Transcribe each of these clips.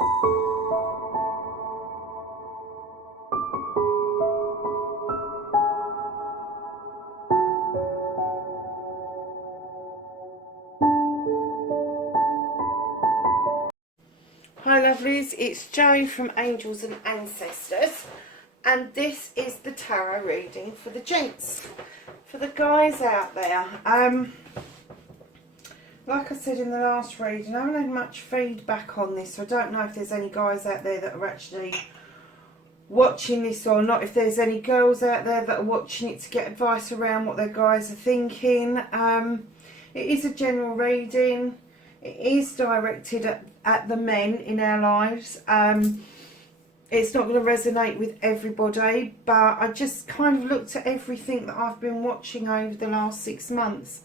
Hi lovelies, it's Jo from Angels and Ancestors, and this is the tarot reading for the gents, for the guys out there. Like I said in the last reading, I haven't had much feedback on this, so I don't know if there's any guys out there that are actually watching this or not, if there's any girls out there that are watching it to get advice around what their guys are thinking. It is a general reading. It is directed at the men in our lives. It's not going to resonate with everybody, but I just kind of looked at everything that I've been watching over the last 6 months,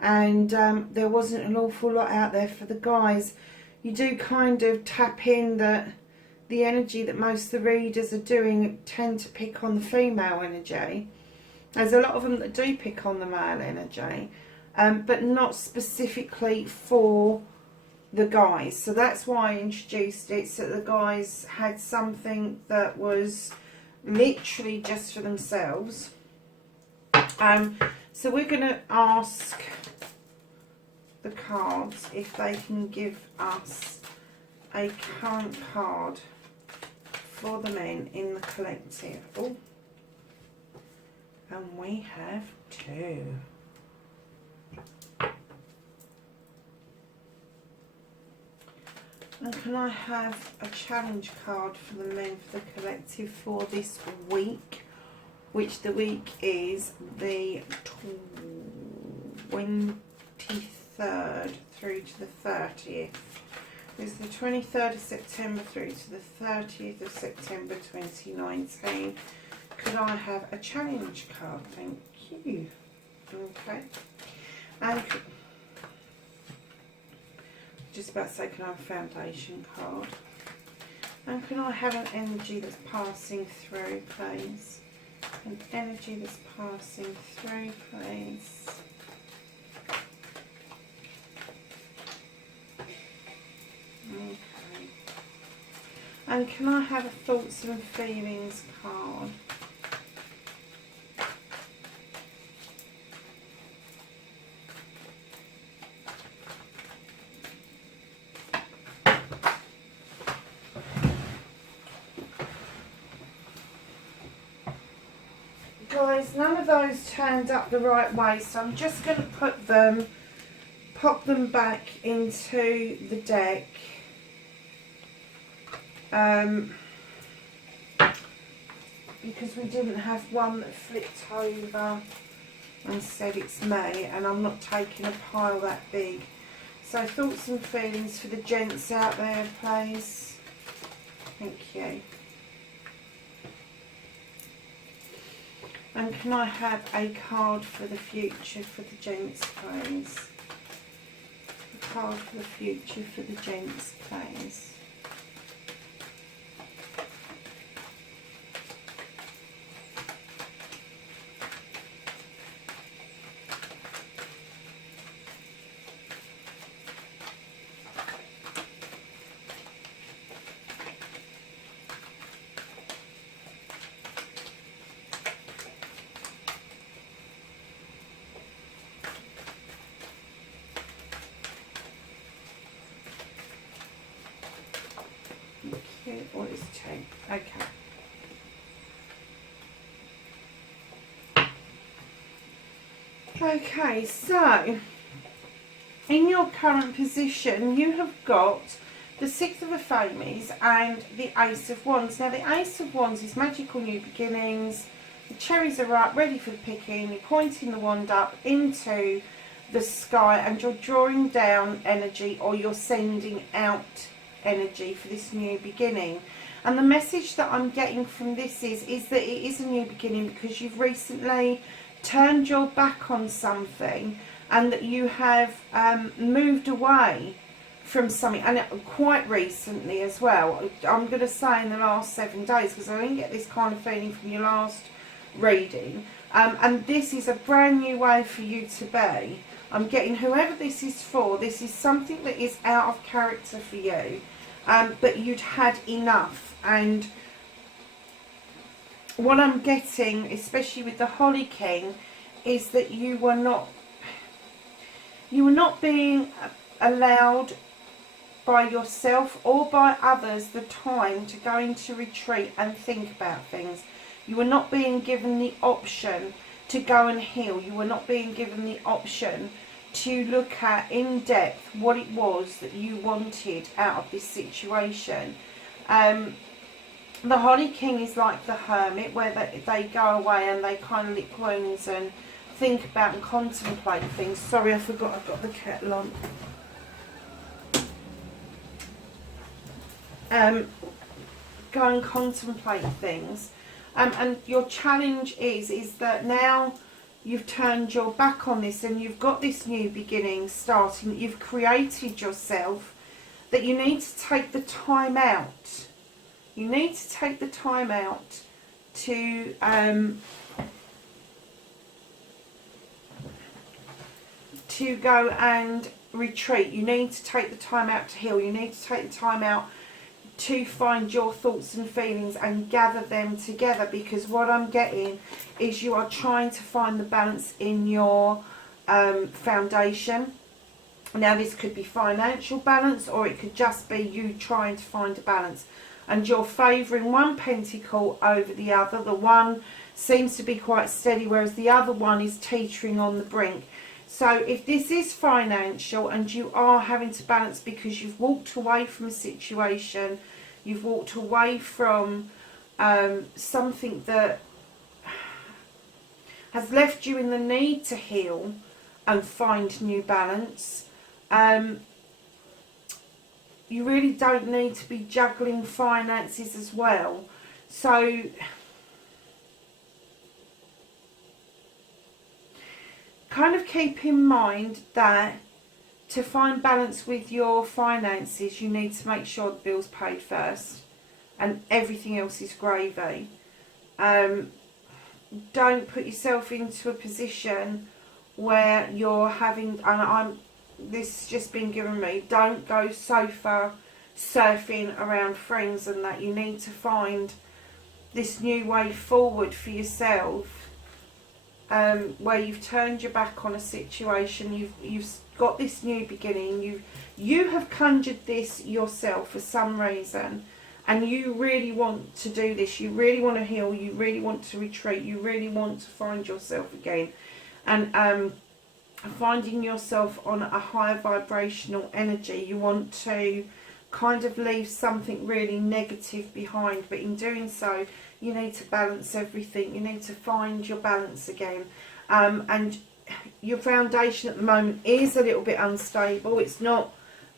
and there wasn't an awful lot out there for the guys. You do kind of tap in that the energy that most of the readers are doing tend to pick on the female energy. There's a lot of them that do pick on the male energy. But not specifically for the guys. So that's why I introduced it, so the guys had something that was literally just for themselves. So we're going to ask the cards if they can give us a current card for the men in the collective. Oh, and we have 2. And can I have a challenge card for the men for the collective for this week, which the week is the 23rd through to the 30th. It's the 23rd of September through to the 30th of September 2019. Could I have a challenge card? Thank you. Okay. And just about to say, can I have a foundation card? And can I have an energy that's passing through, please? An energy that's passing through, please. Okay. And can I have a thoughts and feelings card? Guys, none of those turned up the right way, so I'm just going to pop them back into the deck. Because we didn't have one that flipped over and said it's me, and I'm not taking a pile that big. So thoughts and feelings for the gents out there, please. Thank you. And can I have a card for the future for the gents, please? A card for the future for the gents, please. Or is 2? Okay. Okay, so in your current position, you have got the 6 of Aphames and the Ace of Wands. Now, the Ace of Wands is magical new beginnings. The cherries are up, ready for the picking. You're pointing the wand up into the sky, and you're drawing down energy, or you're sending out energy for this new beginning. And the message that I'm getting from this is that it is a new beginning because you've recently turned your back on something, and that you have moved away from something, and quite recently as well. I'm going to say in the last 7 days, because I didn't get this kind of feeling from your last reading. And this is a brand new way for you to be. I'm getting, whoever this is for, this is something that is out of character for you. but you'd had enough. And what I'm getting, especially with the Holly King, is that you were not being allowed by yourself or by others the time to go into retreat and think about things. You were not being given the option to go and heal. You were not being given the option to look at in depth what it was that you wanted out of this situation. The Holly King is like the hermit, where they go away and they kind of lick wounds and think about and contemplate things. Sorry, I forgot I've got the kettle on. Go and contemplate things. And your challenge is that now you've turned your back on this and you've got this new beginning starting, that you've created yourself, that you need to take the time out. You need to take the time out to go and retreat. You need to take the time out to heal. You need to take the time out to find your thoughts and feelings and gather them together, because what I'm getting is you are trying to find the balance in your foundation. Now this could be financial balance, or it could just be you trying to find a balance, and you're favouring one pentacle over the other. The one seems to be quite steady, whereas the other one is teetering on the brink. So if this is financial and you are having to balance because you've walked away from a situation, you've walked away from something that has left you in the need to heal and find new balance, you really don't need to be juggling finances as well. So kind of keep in mind that to find balance with your finances, you need to make sure the bill's paid first and everything else is gravy. Don't put yourself into a position where you're having, and this has just been given me, don't go sofa surfing around friends and that. You need to find this new way forward for yourself, where you've turned your back on a situation, you've got this new beginning, you have conjured this yourself for some reason, and you really want to do this, you really want to heal, you really want to retreat, you really want to find yourself again, and finding yourself on a higher vibrational energy. You want to kind of leave something really negative behind, but in doing so you need to balance everything. You need to find your balance again, and your foundation at the moment is a little bit unstable. It's not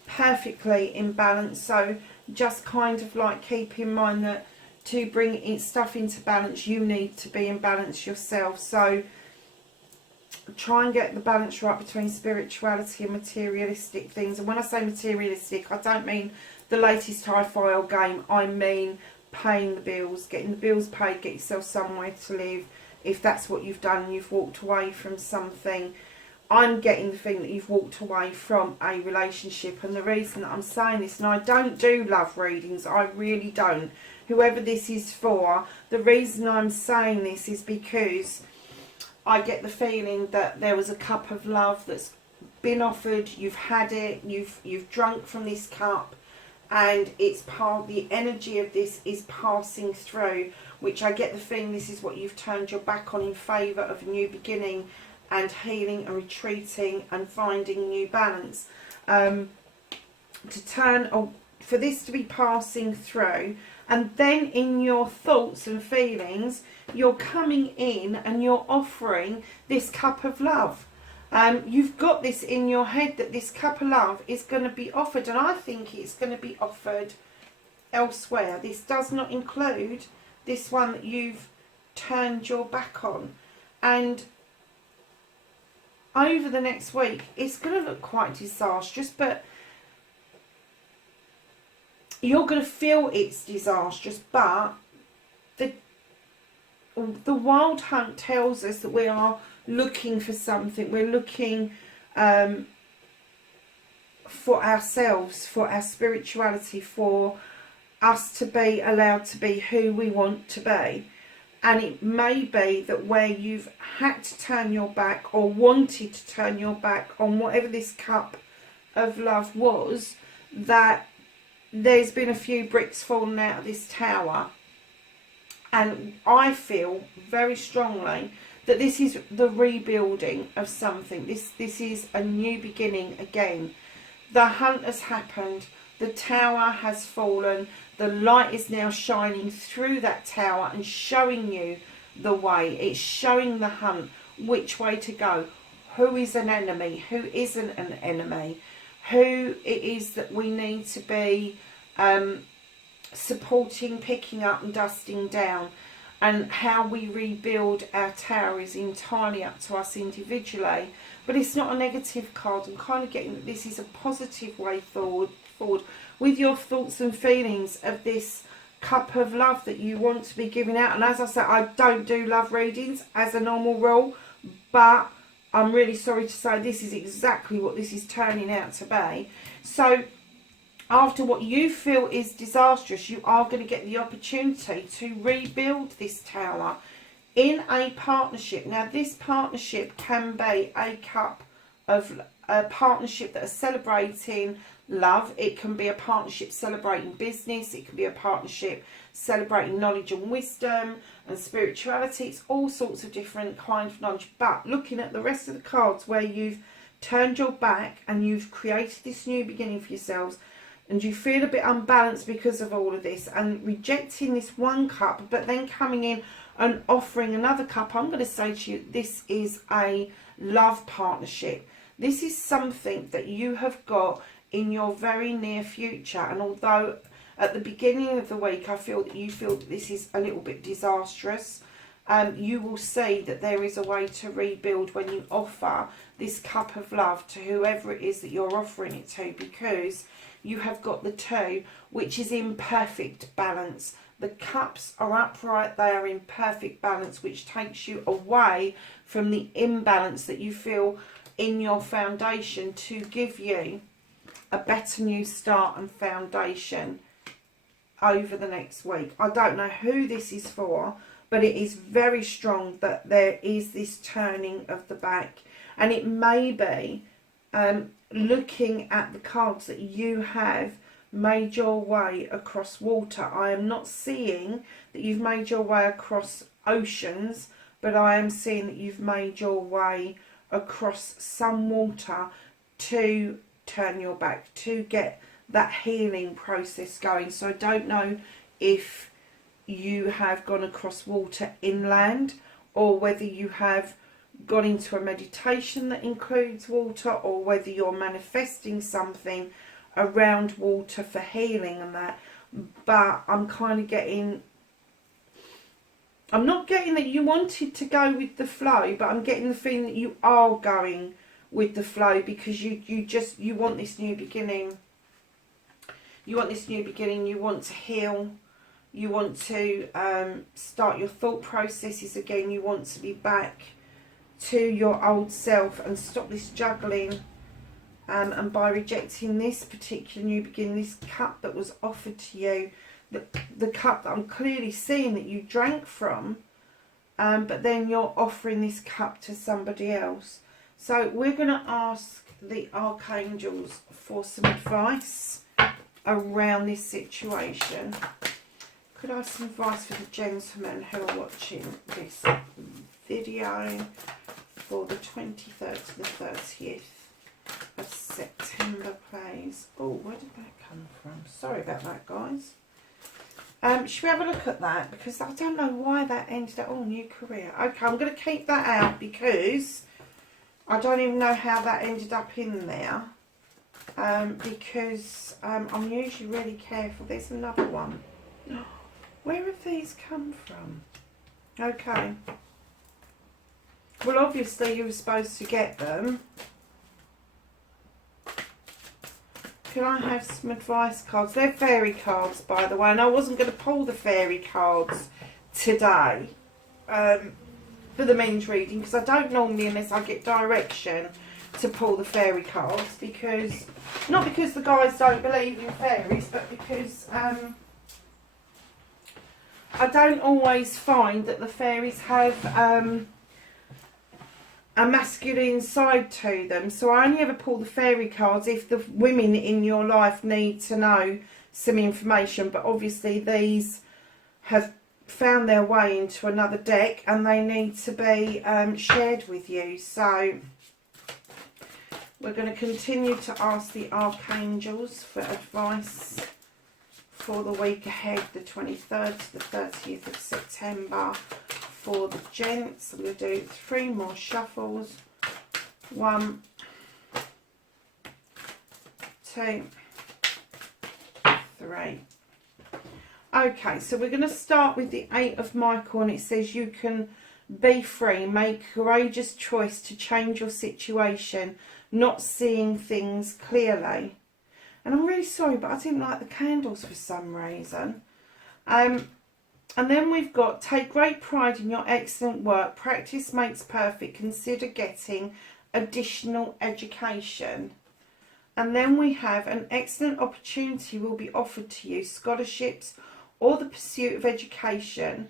perfectly in balance, so just kind of like keep in mind that to bring stuff into balance, you need to be in balance yourself. So try and get the balance right between spirituality and materialistic things. And when I say materialistic, I don't mean the latest hi-fi game. I mean paying the bills, getting the bills paid, get yourself somewhere to live. If that's what you've done and you've walked away from something, I'm getting the thing that you've walked away from a relationship. And the reason that I'm saying this, and I don't do love readings, I really don't, whoever this is for, the reason I'm saying this is because I get the feeling that there was a cup of love that's been offered, you've had it, you've drunk from this cup, and it's the energy of this is passing through, which I get the feeling this is what you've turned your back on in favour of a new beginning and healing and retreating and finding new balance. For this to be passing through, and then in your thoughts and feelings you're coming in and you're offering this cup of love. You've got this in your head that this cup of love is going to be offered, and I think it's going to be offered elsewhere. This does not include this one that you've turned your back on. And over the next week it's going to look quite disastrous, but you're going to feel it's disastrous. But the wild hunt tells us that we are looking for something. We're looking for ourselves, for our spirituality, for us to be allowed to be who we want to be. And it may be that where you've had to turn your back or wanted to turn your back on whatever this cup of love was, that there's been a few bricks falling out of this tower. And I feel very strongly that this is the rebuilding of something. This is a new beginning again. The hunt has happened. The tower has fallen. The light is now shining through that tower and showing you the way. It's showing the hunt which way to go. Who is an enemy? Who isn't an enemy? Who it is that we need to be supporting, picking up and dusting down. And how we rebuild our tower is entirely up to us individually. But it's not a negative card. I'm kind of getting that this is a positive way forward with your thoughts and feelings of this cup of love that you want to be giving out. And as I said, I don't do love readings as a normal rule, but I'm really sorry to say this is exactly what this is turning out to be. So after what you feel is disastrous, you are going to get the opportunity to rebuild this tower in a partnership. Now, this partnership can be a partnership that is celebrating love. It can be a partnership celebrating business. It can be a partnership celebrating knowledge and wisdom and spirituality. It's all sorts of different kinds of knowledge. But looking at the rest of the cards where you've turned your back and you've created this new beginning for yourselves, and you feel a bit unbalanced because of all of this, and rejecting this one cup, but then coming in and offering another cup, I'm going to say to you, this is a love partnership. This is something that you have got in your very near future. And although at the beginning of the week I feel that you feel that this is a little bit disastrous, you will see that there is a way to rebuild when you offer this cup of love to whoever it is that you're offering it to, because you have got the two, which is in perfect balance. The cups are upright, they are in perfect balance, which takes you away from the imbalance that you feel in your foundation, to give you a better new start and foundation over the next week. I don't know who this is for, but it is very strong that there is this turning of the back. And it may be looking at the cards that you have made your way across water. I am not seeing that you've made your way across oceans, but I am seeing that you've made your way across some water to turn your back, to get that healing process going. So I don't know if you have gone across water inland, or whether you have gone into a meditation that includes water, or whether you're manifesting something around water for healing and that. But I'm kind of getting, I'm not getting that you wanted to go with the flow, but I'm getting the feeling that you are going with the flow, because you want this new beginning. You want this new beginning, you want to heal, you want to start your thought processes again, you want to be back to your old self and stop this juggling. And by rejecting this particular new beginning, this cup that was offered to you, the cup that I'm clearly seeing that you drank from, but then you're offering this cup to somebody else. So we're going to ask the archangels for some advice around this situation. Could I have some advice for the gentlemen who are watching this video for the 23rd to the 30th of September, please? Oh, where did that come from? Sorry about that, guys. Should we have a look at that? Because I don't know why that ended up. Oh, new career. Okay, I'm going to keep that out because I don't even know how that ended up in there. Because I'm usually really careful. There's another one. Where have these come from? Okay. Well, obviously you were supposed to get them. Can I have some advice cards? They're fairy cards, by the way, and I wasn't going to pull the fairy cards today for the men's reading, because I don't normally, unless I get direction to pull the fairy cards, because not because the guys don't believe in fairies, but because I don't always find that the fairies have a masculine side to them. So I only ever pull the fairy cards if the women in your life need to know some information. But obviously these have found their way into another deck and they need to be shared with you. So we're going to continue to ask the archangels for advice for the week ahead, the 23rd to the 30th of September for the gents. I'm going to do 3 more shuffles. 1, 2, 3. Okay, so we're going to start with the 8 of Michael, and it says you can be free, make a courageous choice to change your situation, not seeing things clearly. And I'm really sorry, but I didn't like the candles for some reason. And then we've got, take great pride in your excellent work. Practice makes perfect. Consider getting additional education. And then we have, an excellent opportunity will be offered to you. Scholarships or the pursuit of education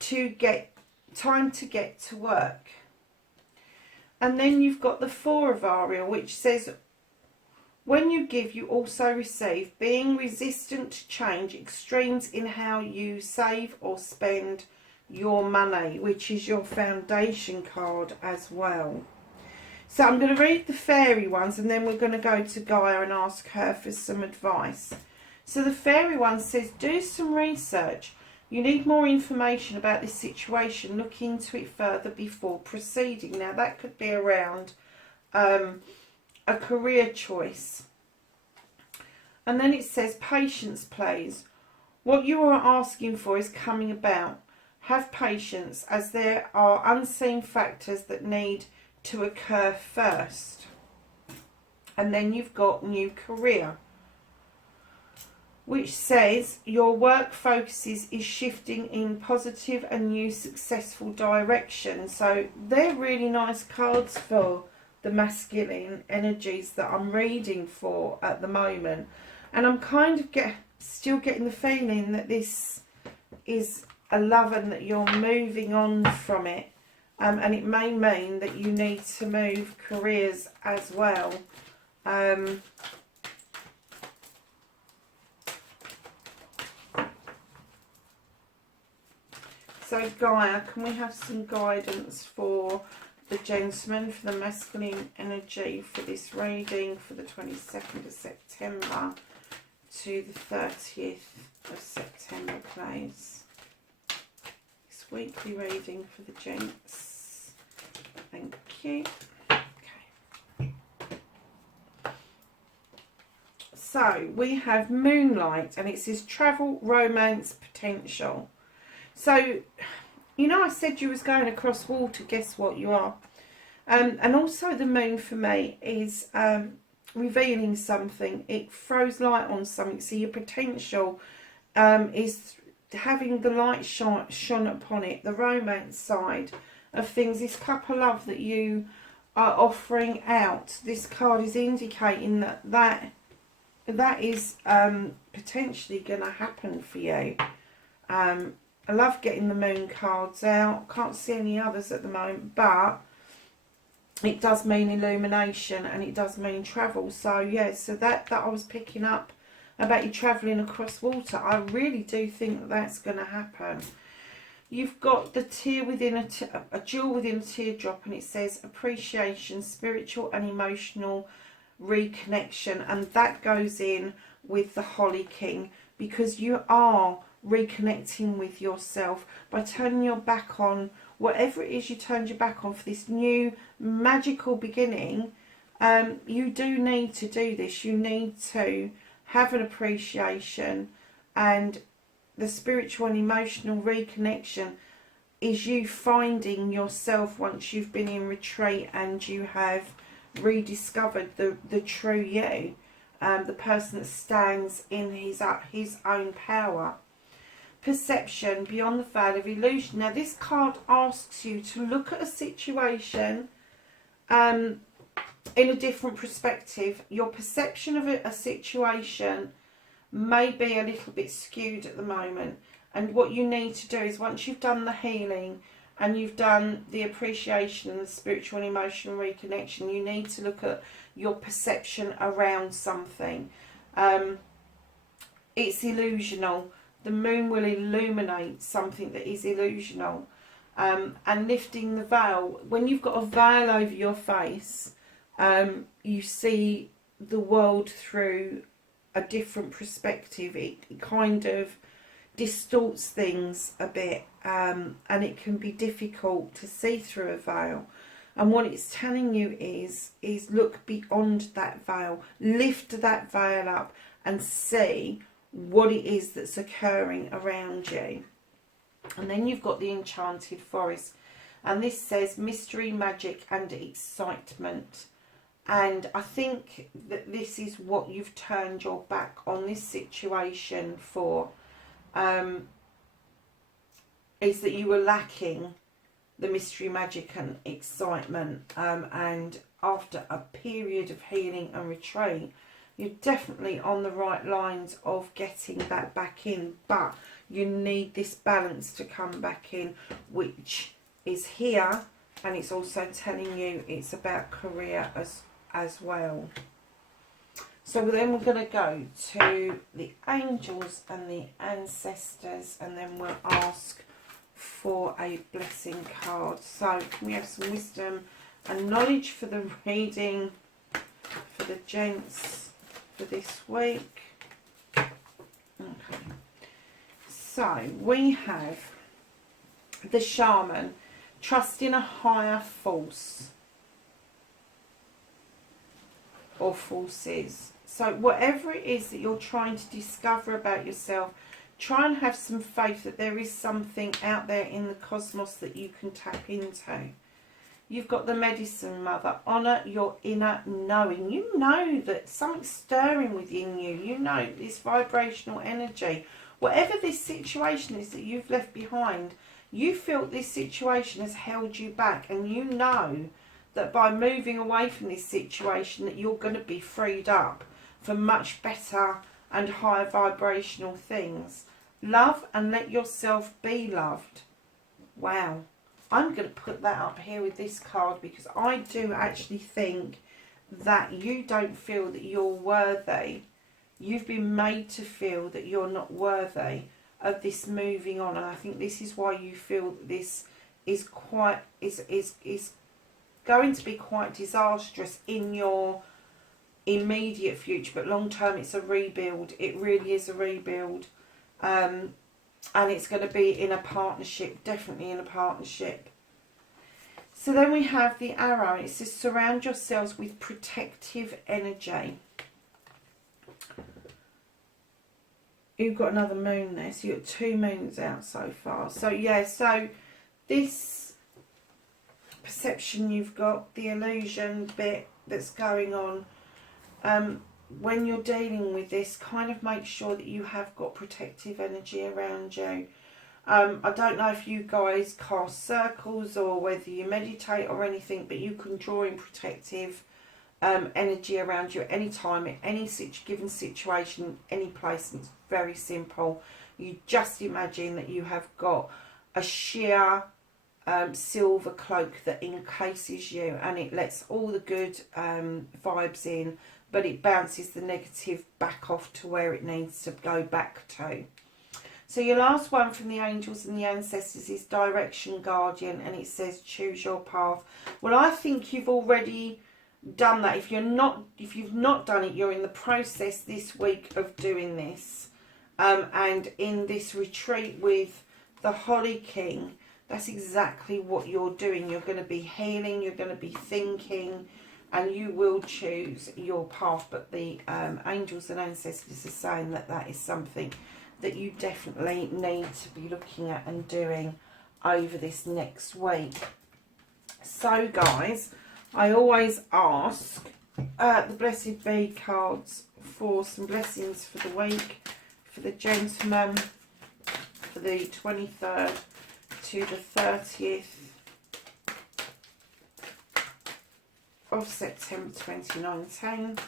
to get time to get to work. And then you've got the 4 of Ariel, which says, when you give, you also receive. Being resistant to change, extremes in how you save or spend your money, which is your foundation card as well. So I'm going to read the fairy ones, and then we're going to go to Gaia and ask her for some advice. So the fairy one says, do some research. You need more information about this situation. Look into it further before proceeding. Now that could be around a career choice. And then it says, patience, please. What you are asking for is coming about. Have patience, as there are unseen factors that need to occur first. And then you've got new career, which says your work focuses is shifting in positive and new successful direction. So they're really nice cards for the masculine energies that I'm reading for at the moment. And I'm kind of still getting the feeling that this is a love and that you're moving on from it. And it may mean that you need to move careers as well. So Gaia, can we have some guidance for the gentleman, for the masculine energy for this reading for the 22nd of September to the 30th of September, please? This weekly reading for the gents. Thank you. Okay. So we have Moonlight, and it says travel, romance, potential. So, you know, I said you was going across water. Guess what? You are. And also the moon for me is revealing something. It throws light on something. So your potential is having the light shone upon it. The romance side of things. This cup of love that you are offering out. This card is indicating that is potentially going to happen for you. I love getting the moon cards out. Can't see any others at the moment, but it does mean illumination and it does mean travel. So yeah, so that I was picking up about you travelling across water. I really do think that that's going to happen. You've got the tear within a jewel within a teardrop, and it says appreciation, spiritual and emotional reconnection, and that goes in with the Holly King, because you are reconnecting with yourself by turning your back on whatever it is you turned your back on for this new magical beginning. You do need to do this. You need to have an appreciation, and the spiritual and emotional reconnection is you finding yourself once you've been in retreat and you have rediscovered the true you, the person that stands in his own power. Perception beyond the veil of illusion. Now this card asks you to look at a situation in a different perspective. Your perception of a situation may be a little bit skewed at the moment. And what you need to do is, once you've done the healing and you've done the appreciation and the spiritual and emotional reconnection, you need to look at your perception around something. It's illusional. The moon will illuminate something that is illusional. And lifting the veil. When you've got a veil over your face, you see the world through a different perspective. It kind of distorts things a bit, and it can be difficult to see through a veil. And what it's telling you is look beyond that veil, lift that veil up and see what it is that's occurring around you. And then you've got the enchanted forest, and this says mystery, magic and excitement. And I think that this is what you've turned your back on this situation for, is that you were lacking the mystery, magic and excitement. And after a period of healing and retreat, you're definitely on the right lines of getting that back in. But you need this balance to come back in, which is here. And it's also telling you it's about career as well. So then we're going to go to the angels and the ancestors, and then we'll ask for a blessing card. So can we have some wisdom and knowledge for the reading for the gents for this week? Okay. So we have the shaman, trust in a higher force or forces. So whatever it is that you're trying to discover about yourself, try and have some faith that there is something out there in the cosmos that you can tap into. You've got the medicine mother. Honour your inner knowing. You know that something's stirring within you. You know this vibrational energy. Whatever this situation is that you've left behind, you feel this situation has held you back, and you know that by moving away from this situation that you're going to be freed up for much better and higher vibrational things. Love and let yourself be loved. Wow. I'm going to put that up here with this card, because I do actually think that you don't feel that you're worthy. You've been made to feel that you're not worthy of this moving on. And I think this is why you feel that this is going to be quite disastrous in your immediate future, but long term it's a rebuild. It really is a rebuild. And it's going to be in a partnership, definitely in a partnership. So then we have the arrow. It says surround yourselves with protective energy. You've got another moon there, so you've got 2 moons out so far. So yeah, so this perception you've got, the illusion bit that's going on, when you're dealing with this, kind of make sure that you have got protective energy around you. I don't know if you guys cast circles or whether you meditate or anything, but you can draw in protective energy around you at any time, in any given situation, any place. And it's very simple. You just imagine that you have got a sheer silver cloak that encases you, and it lets all the good vibes in, but it bounces the negative back off to where it needs to go back to. So your last one from the angels and the ancestors is direction guardian, and it says choose your path. Well, I think you've already done that. If you've not done it, you're in the process this week of doing this, and in this retreat with the Holly King, that's exactly what you're doing. You're going to be healing, you're going to be thinking, and you will choose your path. But the angels and ancestors are saying that that is something that you definitely need to be looking at and doing over this next week. So guys, I always ask the Blessed Be cards for some blessings for the week, for the gentleman, for the 23rd to the 30th of September 2019.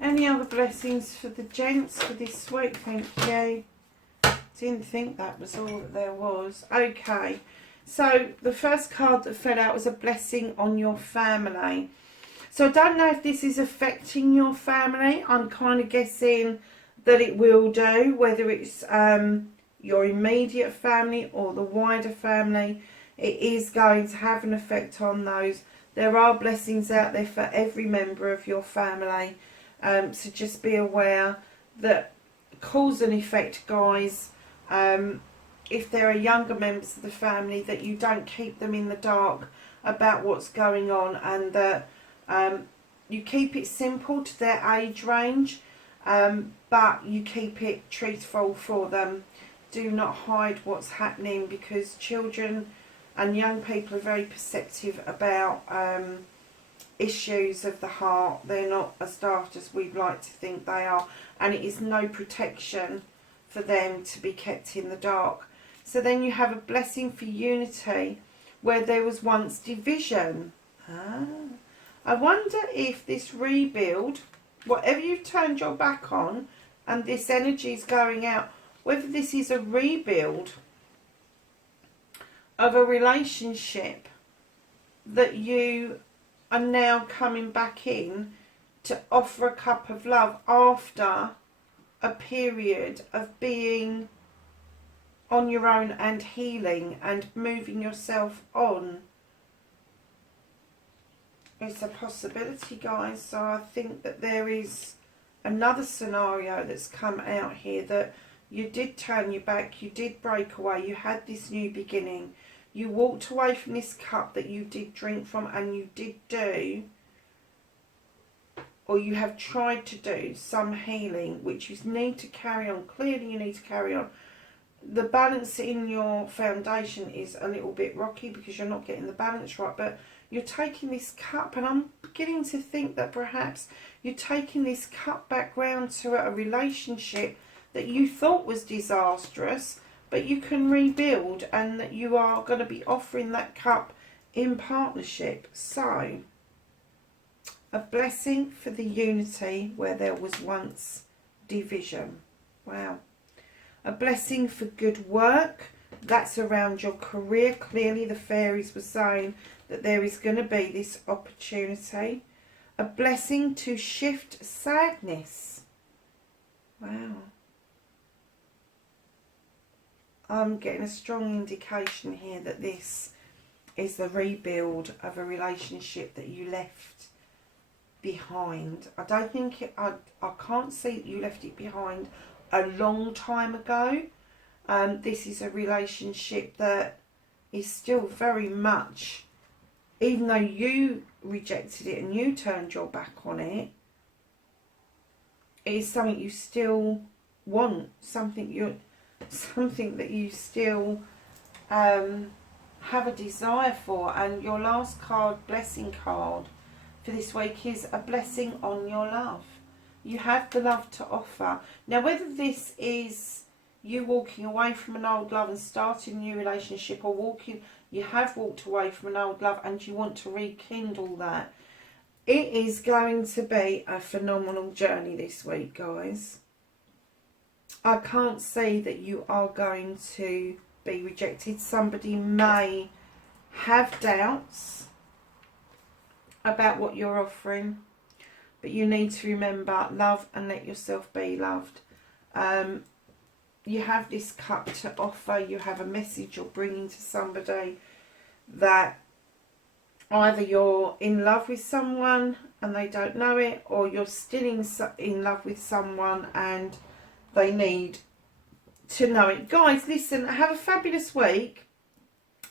Any other blessings for the gents for this week? Thank you. Didn't think that was all that there was. Okay, so the first card that fell out was a blessing on your family. So I don't know if this is affecting your family. I'm kind of guessing that it will do, whether it's your immediate family or the wider family. It is going to have an effect on those. There are blessings out there for every member of your family. So just be aware that cause and effect, guys. If there are younger members of the family, that you don't keep them in the dark about what's going on, and that you keep it simple to their age range, but you keep it truthful for them. Do not hide what's happening, because children and young people are very perceptive about issues of the heart. They're not as daft as we'd like to think they are, and it is no protection for them to be kept in the dark. So then you have a blessing for unity where there was once division. I wonder if this rebuild, whatever you've turned your back on and this energy is going out, whether this is a rebuild of a relationship that you are now coming back in to offer a cup of love after a period of being on your own and healing and moving yourself on. It's a possibility, guys. So I think that there is another scenario that's come out here, that you did turn your back, you did break away, you had this new beginning, you walked away from this cup that you did drink from, and you did do, or you have tried to do, some healing, which you need to carry on. Clearly you need to carry on. The balance in your foundation is a little bit rocky because you're not getting the balance right, but you're taking this cup, and I'm beginning to think that perhaps you're taking this cup back round to a relationship that you thought was disastrous, but you can rebuild, and that you are going to be offering that cup in partnership. So, a blessing for the unity where there was once division. Wow. A blessing for good work. That's around your career. Clearly the fairies were saying that there is going to be this opportunity. A blessing to shift sadness. Wow. I'm getting a strong indication here that this is the rebuild of a relationship that you left behind. I don't think it, I can't see that you left it behind a long time ago. This is a relationship that is still very much, even though you rejected it and you turned your back on it, it is something you still want, something that you still have a desire for. And your last card, blessing card for this week, is a blessing on your love. You have the love to offer. Now, whether this is you walking away from an old love and starting a new relationship, or you have walked away from an old love and you want to rekindle that, it is going to be a phenomenal journey this week, guys. I can't see that you are going to be rejected. Somebody may have doubts about what you're offering, but you need to remember, love and let yourself be loved. You have this cup to offer. You have a message you're bringing to somebody, that either you're in love with someone and they don't know it, or you're still in love with someone and they need to know it. Guys, listen, have a fabulous week.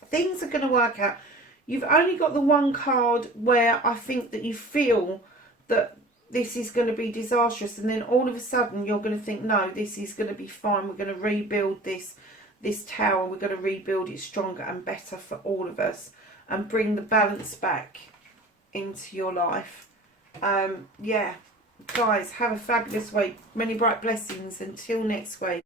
Things are going to work out. You've only got the one card where I think that you feel that this is going to be disastrous, and then all of a sudden you're going to think, no, this is going to be fine. We're going to rebuild this tower. We're going to rebuild it stronger and better for all of us, and bring the balance back into your life. Yeah, guys, have a fabulous week. Many bright blessings. Until next week.